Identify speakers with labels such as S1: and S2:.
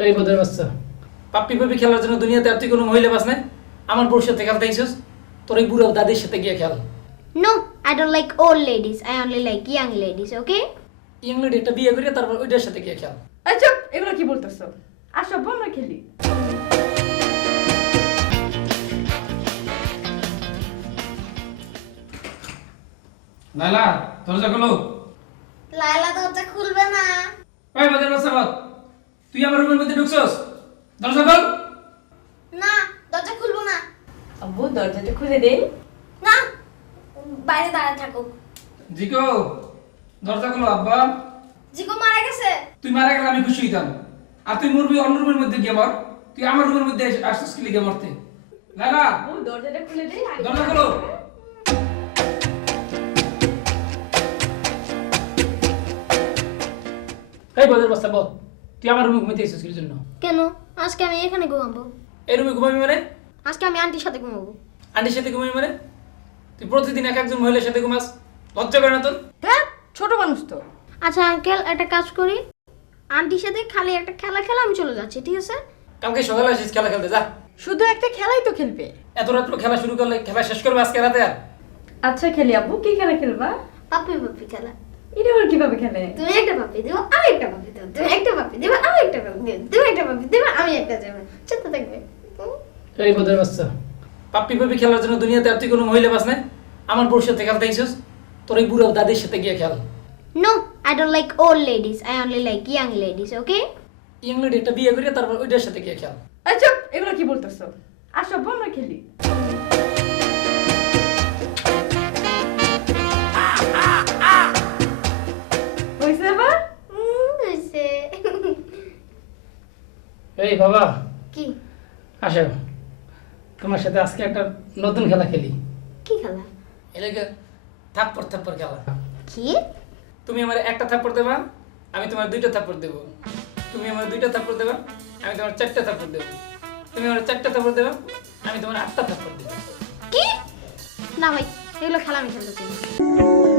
S1: এই বোধের বাচ্চা, পাপ্পি পাপি খেলার জন্য দুনিয়াতে আর তুই কোনো মহিলা বাস নাই? আমার বউর সাথে খেলতে আইসিস? তোর এই বুড়ো দাদির সাথে গিয়ে খেল।
S2: No, I don't like old ladies. I only like young ladies, okay?
S1: ইংল্যান্ডে একটা বিয়ে করিয়া তারপর ওইটার সাথে গিয়ে খেল।
S3: আচ্ছা এগুলো কি বলতেছো? আসো আমরা খেলি।
S1: লালা দরজা খোলো।
S2: লায়লা দরজা খুলবে না।
S1: ওই বোধের বাচ্চা বাদ, তুই আমার রুমের মধ্যে ঢুকছস? দরজা খোল।
S2: না, দরজা খুলবো না।
S3: আব্বু দরজাটা খুলে দেই।
S2: না, বাইরে দাঁড়ায় থাকো।
S1: জিকো দরজা খোলো। আব্বা
S2: জিকো মারা গেছে।
S1: তুই মারা গেলে আমি খুশি হইতাম, আর তুই মরবি অন্য রুমের মধ্যে গিয়ে মর। তুই আমার রুমের মধ্যে আসছিস কি লিগে মরতে? লালা
S3: আব্বু দরজাটা খুলে দেই।
S1: দরজা খোলো। এই বোধের বাচ্চা বল, তুই আমার রুমে ঘুমাইতে এসেছিস কিসের জন্য?
S2: কেন? আজকে আমি এখানে ঘুমাবো।
S1: এই রুমে ঘুমাবি মানে?
S2: আজকে আমি আন্টির সাথে ঘুমাবো।
S1: আন্টির সাথে ঘুমাবি মানে? তুই প্রতিদিন এক একজন মহিলার সাথে ঘুমাস, লজ্জা করে না তোর?
S3: হ্যাঁ ছোট মানুষ তো।
S2: আচ্ছা আঙ্কেল, একটা কাজ করি, আন্টির সাথে খালি একটা খেলা খেলা আমি চলে যাচ্ছি, ঠিক আছে?
S1: কালকে সকালে আসিস খেলা খেলতে, যা।
S3: শুধু একটা খেলাই তো খেলবে।
S1: এত রাত্র খেলা শুরু করলে খেলা শেষ করবে আজকে রাতে? আর
S3: আচ্ছা খেলি আব্বু, কি খেলা খেলবা?
S2: পাপ্পি পাপ্পি খেলা।
S3: এটা আবার কিভাবে খেলে?
S2: তুমি একটা পাপ্পি দেবো, আমি একটা পাপ্পি দেবো, তুমি একটা পাপ্পি দেবো, আমি একটা পাপ্পি দেবো, তুমি একটা পাপ্পি দেবো, আমি একটা দেবো, চেতে থাকবে।
S1: এই বোধের বাচ্চা, পাপ্পি পাপি খেলার জন্য দুনিয়াতে আর তুই কোনো মহিলা বাস নাই? আমার বউর সাথে খেলতে আইসিস? তোর এই বুড়ো দাদির সাথে গিয়ে খেল।
S2: No, I don't like old ladies. I only like young ladies, okay?
S1: ইংল্যান্ডে একটা বিয়ে করিয়া তারপর ওইটার সাথে গিয়ে খেল।
S3: আচ্ছা এগুলো কি বলতেছো? আসো আমরা খেলি। হইছে এবার?
S2: হইছে।
S1: এই বাবা
S2: কি?
S1: আসো, তোমার সাথে আজকে একটা নতুন খেলা খেলি।
S2: কি খেলা?
S1: এলাকা থাপ্পড় থাপ্পড় খেলা।
S2: কি?
S1: তুমি আমার একটা থাপ্পড় দেবা, আমি তোমার দুইটা থাপ্পড় দেবো। তুমি আমার দুইটা থাপ্পড় দেবা, আমি তোমার চারটা থাপ্পড় দেবো। তুমি আমার চারটা থাপ্পড় দেবা, আমি তোমার আটটা থাপ্পড় দেবো।
S2: কি? না ভাই, এগুলো খেলা আমি খেলতে চাই না।